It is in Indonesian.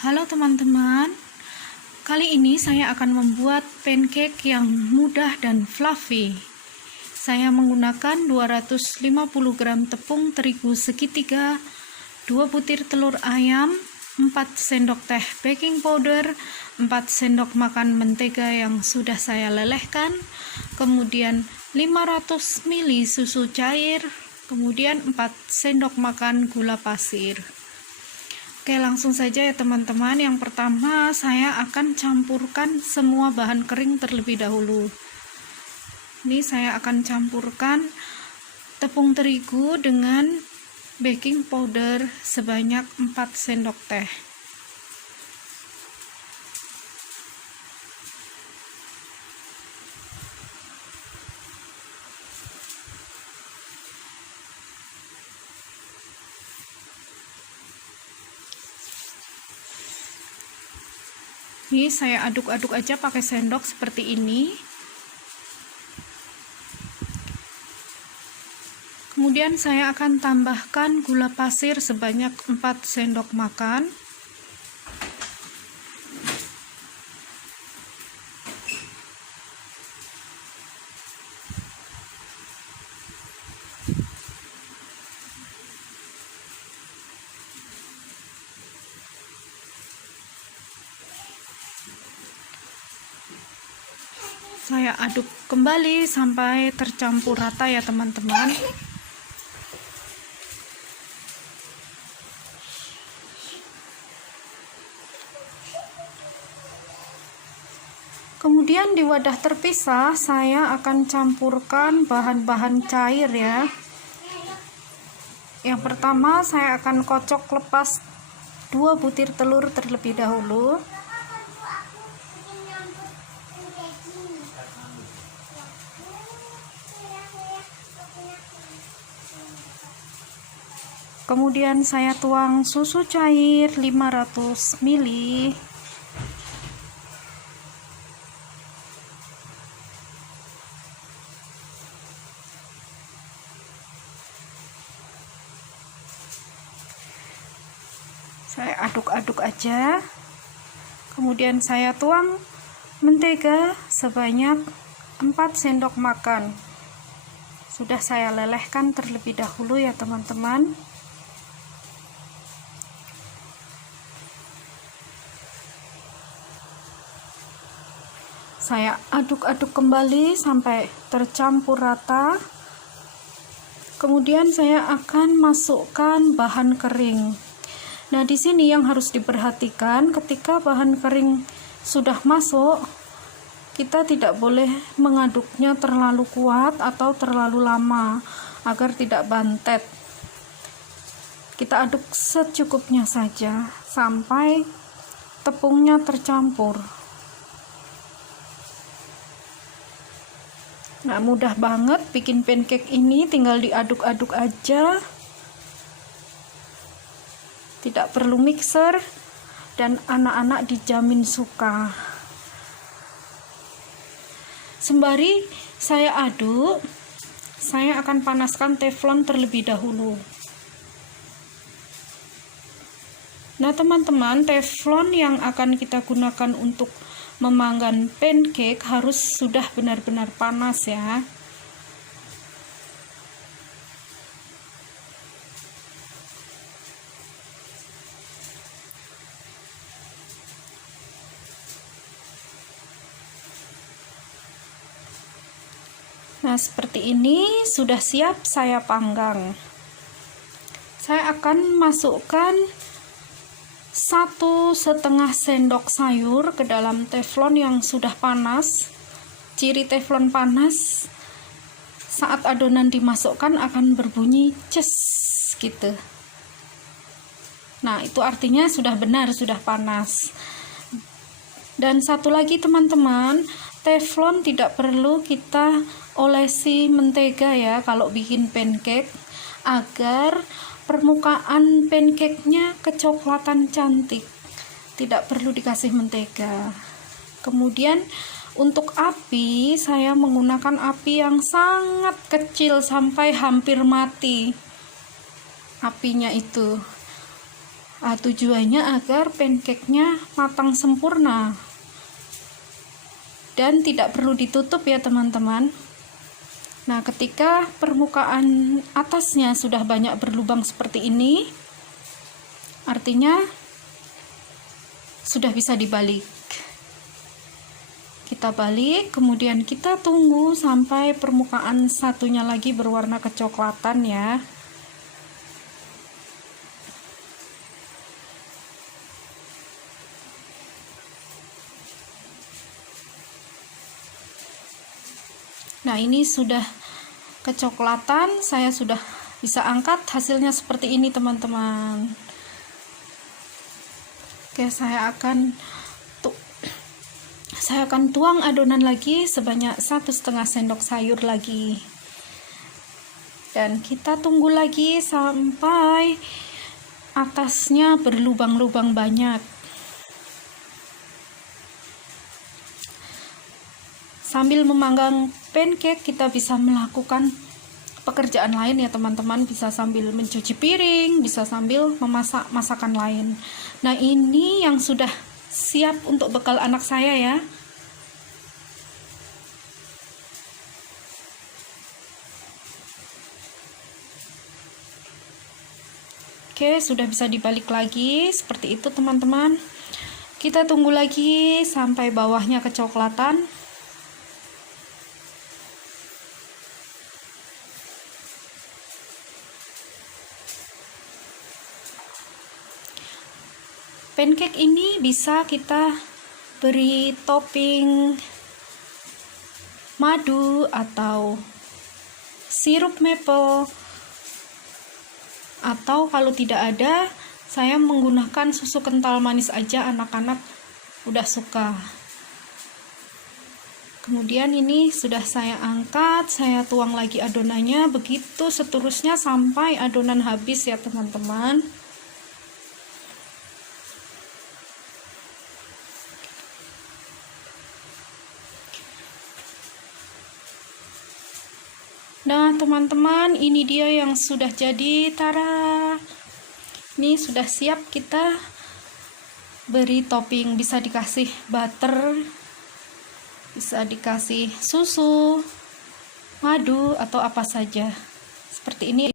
Halo teman-teman, kali ini saya akan membuat pancake yang mudah dan fluffy. Saya menggunakan 250 gram tepung terigu segitiga, 2 butir telur ayam, 4 sendok teh baking powder, 4 sendok makan mentega yang sudah saya lelehkan, kemudian 500 ml susu cair, kemudian 4 sendok makan gula pasir. Oke, langsung saja ya teman-teman. Yang pertama saya akan campurkan semua bahan kering terlebih dahulu. Ini saya akan campurkan tepung terigu dengan baking powder sebanyak 4 sendok teh. Ini saya aduk-aduk aja pakai sendok seperti ini. Kemudian saya akan tambahkan gula pasir sebanyak 4 sendok makan. Saya aduk kembali sampai tercampur rata ya teman-teman. Kemudian di wadah terpisah saya akan campurkan bahan-bahan cair ya. Yang pertama saya akan kocok lepas 2 butir telur terlebih dahulu. Kemudian saya tuang susu cair 500 ml. Saya aduk-aduk aja. Kemudian saya tuang mentega sebanyak 4 sendok makan. Sudah saya lelehkan terlebih dahulu ya teman-teman. Saya aduk-aduk kembali sampai tercampur rata. Kemudian saya akan masukkan bahan kering. Nah, di sini yang harus diperhatikan ketika bahan kering sudah masuk, kita tidak boleh mengaduknya terlalu kuat atau terlalu lama agar tidak bantet. Kita aduk secukupnya saja sampai tepungnya tercampur. Nah, mudah banget bikin pancake ini, tinggal diaduk-aduk aja. Tidak perlu mixer dan anak-anak dijamin suka. Sembari saya aduk, saya akan panaskan teflon terlebih dahulu. Nah, teman-teman, teflon yang akan kita gunakan untuk memanggang pancake harus sudah benar-benar panas ya. Nah, seperti ini sudah siap saya panggang. Saya akan masukkan 1,5 sendok sayur ke dalam teflon yang sudah panas. Ciri teflon panas, saat adonan dimasukkan akan berbunyi ces gitu. Nah, itu artinya sudah benar, sudah panas. Dan satu lagi teman-teman, teflon tidak perlu kita olesi mentega ya kalau bikin pancake, agar permukaan pancake-nya kecoklatan cantik. Tidak perlu dikasih mentega. Kemudian untuk api, saya menggunakan api yang sangat kecil sampai hampir mati apinya itu. Tujuannya agar pancake-nya matang sempurna dan tidak perlu ditutup ya teman-teman. Nah, ketika permukaan atasnya sudah banyak berlubang seperti ini, artinya sudah bisa dibalik. Kita balik, kemudian kita tunggu sampai permukaan satunya lagi berwarna kecoklatan ya. Nah, ini sudah kecoklatan, saya sudah bisa angkat, hasilnya seperti ini teman-teman. Oke, saya akan tuang adonan lagi sebanyak 1,5 sendok sayur lagi, dan kita tunggu lagi sampai atasnya berlubang-lubang banyak. Sambil memanggang pancake, kita bisa melakukan pekerjaan lain ya teman-teman, bisa sambil mencuci piring, bisa sambil memasak masakan lain. Nah, ini yang sudah siap untuk bekal anak saya ya. Oke, sudah bisa dibalik lagi seperti itu teman-teman. Kita tunggu lagi sampai bawahnya kecoklatan. Pancake ini bisa kita beri topping madu atau sirup maple, atau kalau tidak ada, saya menggunakan susu kental manis aja, anak-anak udah suka. Kemudian ini sudah saya angkat, saya tuang lagi adonannya, begitu seterusnya sampai adonan habis ya teman-teman. Nah teman-teman, ini dia yang sudah jadi. Tara, ini sudah siap kita beri topping. Bisa dikasih butter, bisa dikasih susu, madu, atau apa saja seperti ini.